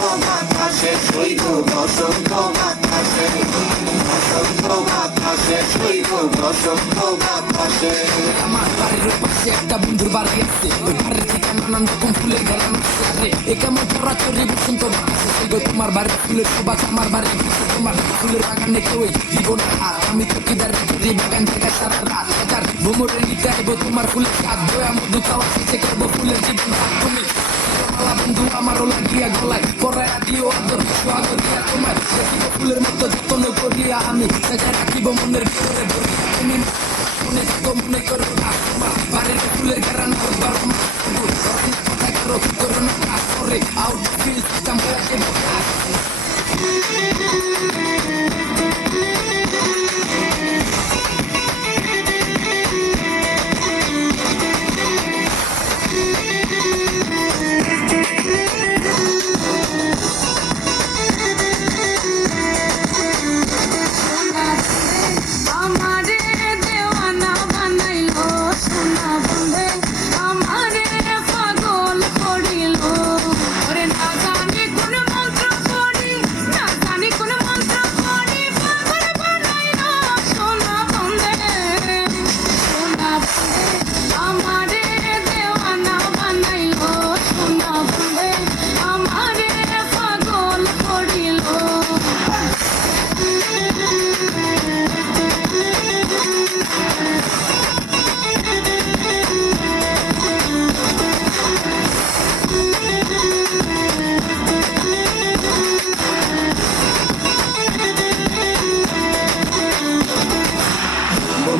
বসন্ত বাতাসে সইগ বসন্ত বাতাসে বসন্ত বাতাসে সইগ বসন্ত বাতাসে আমার বাড়ির পাশে একটা বন্ধুর বাড়ি আছে ওই বাড়ির থেকে নানান রকম ফুলের গেলাম এ কেমন চোরা চোরি বসন্ত বাতাসে গো তোমার বাড়ির ফুলের সুবাস আমার বাড়ির কাছে তোমার ফুলের বাগানে কেউ দিব আর আমি চকিদার চুরি বাগান থেকে সারা রাত হাজার ভ্রমণে নিতে আইবো তোমার ফুলের স্বাদ বয়া মধু খাওয়া শেষে করব ফুলের জীবন তুমি মালা বন্ধু আমারও লাগিয়া গলায় পরায়া দিও আদর স্বাগত দিয়া তোমার দেখিব ফুলের মতো যত্ন করিয়া আমি রাখিব মনের ভিতরে তুমি মনে মনে করো বাড়ির ফুলের ঘেরান বারো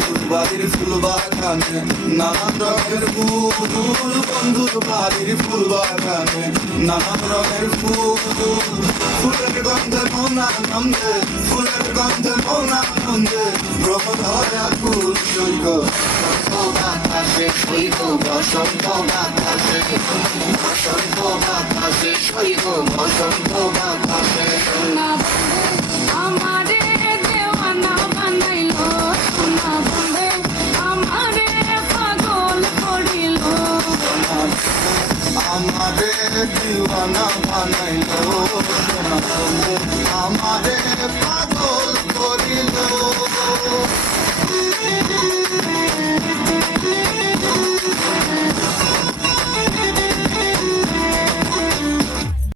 বন্ধুর বাড়ির ফুল বাগানে নানান রঙের ফুল, বন্ধুর বাড়ির ফুল বাগানে নানান রঙের ফুল। ফুলের গন্ধে মনা নন্দে ফুলের গন্ধে মনা নন্দে গ্রহ ধরা ফুল সৈক বাতাসে সৈক বসন্ত বাতাসে বসন্ত বাতাসে সৈক বসন্ত বাতাসে আমারে দিওয়ানা বানাইলো। আমারে